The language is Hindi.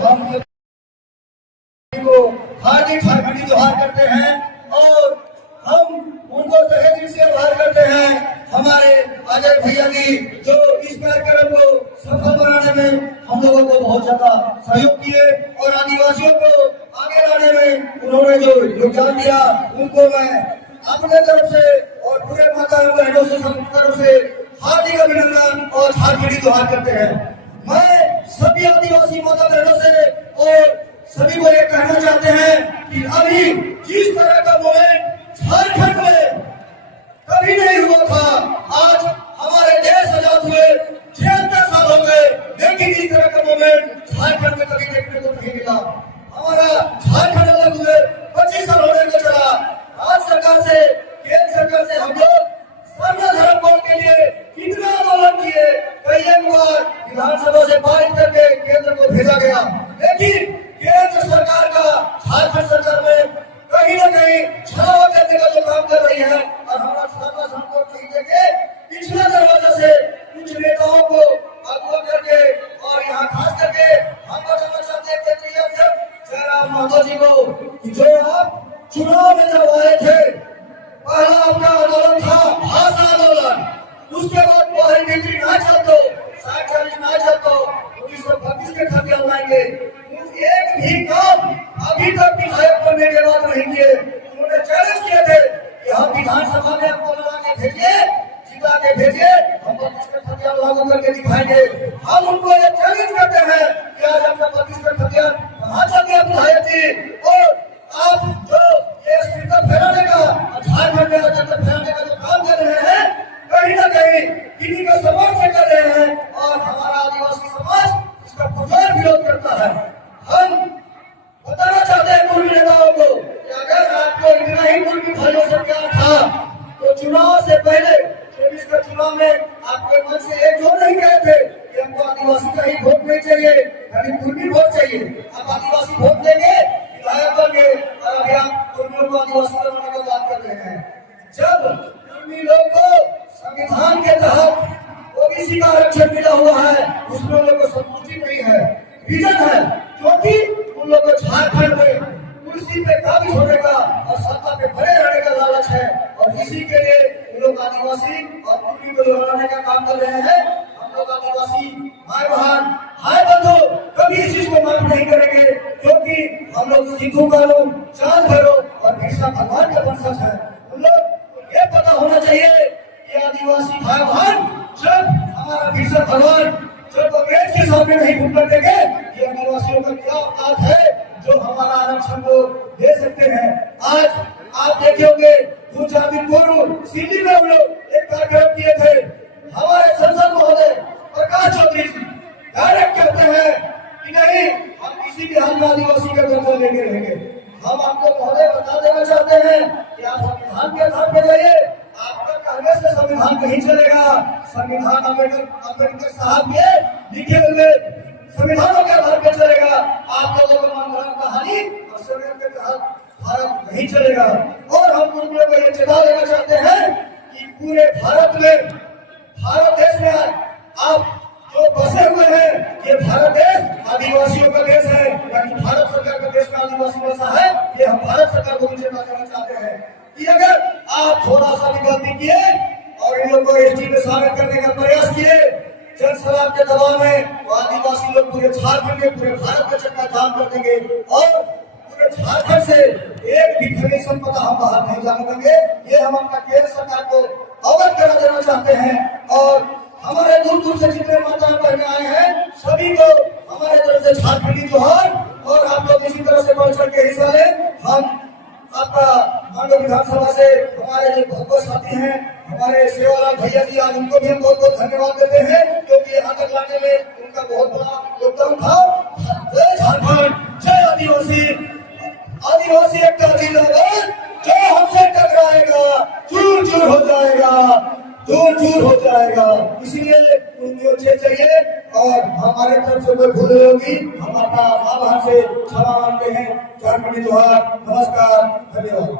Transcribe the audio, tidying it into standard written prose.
हम को हार्दिक हार्दिक जोहार करते हैं और हम उनको तहे दिल से आभार करते हैं हमारे अजय भैया की जो इस कार्यक्रम को सफल बनाने में हम लोगों को बहुत ज्यादा सहयोग किए और आदिवासियों को आगे लाने में उन्होंने जो योगदान दिया उनको मैं अपने तरफ से और पूरे माता बहनों से सब तरफ से हार्दिक अभिनंदन और हार्दिक जोहार करते हैं। मैं सभी आदिवासी माता बहनों से और सभी को ये कहना चाहते हैं कि अभी जिस तरह का मूवमेंट झारखंड में कभी नहीं हुआ था, आज हमारे देश आजाद हुए 76 साल हो गए, लेकिन इस तरह का मूवमेंट झारखंड में कभी देखने को नहीं मिला। हमारा झारखंड अलग हुए 25 साल होने को चला। राज्य सरकार से केंद्र सरकार से हम लोग सर्व धर्म कोड के लिए कितना आंदोलन किए, कई एक बार विधानसभा से पारित करके केंद्र को भेजा गया, लेकिन केंद्र सरकार का झारखंड सरकार में कहीं न कहीं छलावा करने का जो काम कर रही है और हमारा छलावा हमको नहीं देके पिछला दरवाजा से कुछ नेताओं को अगवा करके और यहाँ खास करके हम बताना चाहते हैं केंद्रीय अध्यक्ष जयराम महतो जी को कि जो आप चुनाव में जब आए थे, पहला आपका आंदोलन था भाषा आंदोलन, उसके बाद बाहरी नीति ना चलतो 60-40 ना चलतो 1932 के खतियान लाएंगे। एक भी काम अभी तक विधायक बनने के बाद नहीं किए। उन्होंने चैलेंज किए थे कि हम विधानसभा में आपको लगा के भेजिए, जिता के भेजिए, हम 32 के खतियान लागू करके दिखाएंगे। हम उनको ये चैलेंज करते हैं कि आज आपका 32 के खतियान कहाँ चल गया विधायक जी, और आप जो ये स्थिरता फैलाने का झारखंड में अराजकता फैलाने का जो काम कर रहे हैं, कहीं न कहीं इन्हीं का समर्थन कर रहे हैं और हमारा आदिवासी समाज इसका पुरजोर विरोध करता है। हम बताना चाहते हैं पूर्वी नेताओं को कि अगर आपको इतना ही पूर्वी भाइयों से प्यार था तो चुनाव से पहले 24 का चुनाव में आपके मन से एक जोर नहीं कहे थे कि हमको आदिवासी का ही वोट नहीं चाहिए, यानी पूर्वी वोट चाहिए। अब आदिवासी वोट देंगे, विधायक बनेंगे और अभी आप पूर्वियों को आदिवासी बनाने का बात कर रहे हैं। जब पूर्वी लोग को संविधान के तहत ओबीसी का आरक्षण मिला हुआ है, उसमें लोगों को संतुष्टि नहीं है, विजन है, क्योंकि उन लोगों को झारखंड में कुर्सी पे काबिज होने का और सत्ता पे बने रहने का लालच है और इसी के लिए ये लोग आदिवासी और पूर्वी को लड़ाने का काम कर रहे हैं। हम लोग आदिवासी भाई बहन भाई बंधु कभी इस चीज को माफ नहीं करेंगे, क्योंकि हम लोग सिद्धू कानून, चांद भैरव और बिरसा भगवान का वंशज है। उन लोग को ये पता होना चाहिए कि आदिवासी भाई बहन जब हमारा बिरसा भगवान जब अंग्रेज के सामने नहीं घुटना देंगे, ये आदिवासियों का क्या औकात है जो हमारा आरक्षण को दे सकते हैं। आज आप देखे होंगे 2-4 दिन पूर्व सिल्ली में हम लोग एक कार्यक्रम किए थे। हमारे संसद महोदय प्रकाश चौधरी जी डायरेक्ट कहते हैं कि नहीं, हम किसी भी हाल में आदिवासी का दर्जा लेके रहेंगे। हम आपको महोदय बता देना चाहते हैं कि आप संविधान के आधार पर जाइए, आपका कहने से संविधान नहीं चलेगा। संविधान अम्बेडकर साहब के लिखे हुए संविधानों के आधार पर चलेगा। आप लोगों को मनगढ़ंत कहानी और संविधान के तहत भारत नहीं चलेगा। और हम पूर्वियों को ये चेता देना चाहते हैं कि पूरे भारत देश में आप जो बसे हुए हैं, ये भारत देश आदिवासियों का देश है, यानी भारत सरकार का देश का आदिवासी बसा है। ये हम भारत सरकार को भी चेता देना चाहते हैं कि अगर आप थोड़ा सा भी गलती किए और इन लोगों को एसटी में शामिल करने का प्रयास किए जन सलाह के दबाव में, तो आदिवासी लोग पूरे झारखंड में, पूरे भारत का चक्का जाम कर देंगे और पूरे झारखंड से एक भी खनिज संपदा हम बाहर नहीं जाने देंगे। ये हम अपना केंद्र सरकार को अवगत करा देना चाहते हैं और हमारे दूर दूर से जितने माता बहने आए हैं सभी को हमारे तरफ से झारखंडी जोहार। और आप लोग इसी तरह से बढ़ चढ़ के हिस्सा लें। हम आपका मांडव विधानसभा से हमारे जो बहुत साथी हैं, हमारे सेवालाल भैया जी, आज उनको भी हम बहुत बहुत धन्यवाद देते हैं, क्योंकि यहाँ तक लाने में उनका बहुत बड़ा योगदान था। जय झारखंड, जय आदिवासी। आदिवासी एकता जिंदाबाद। जो हमसे टकराएगा चूर चूर हो जाएगा, दूर दूर हो जाएगा। इसलिए उनको चाहिए और हमारे तरफ से कोई भूल होगी हम अपना आभार से क्षमा मांगते हैं। झारखंडी जोहार, नमस्कार, धन्यवाद।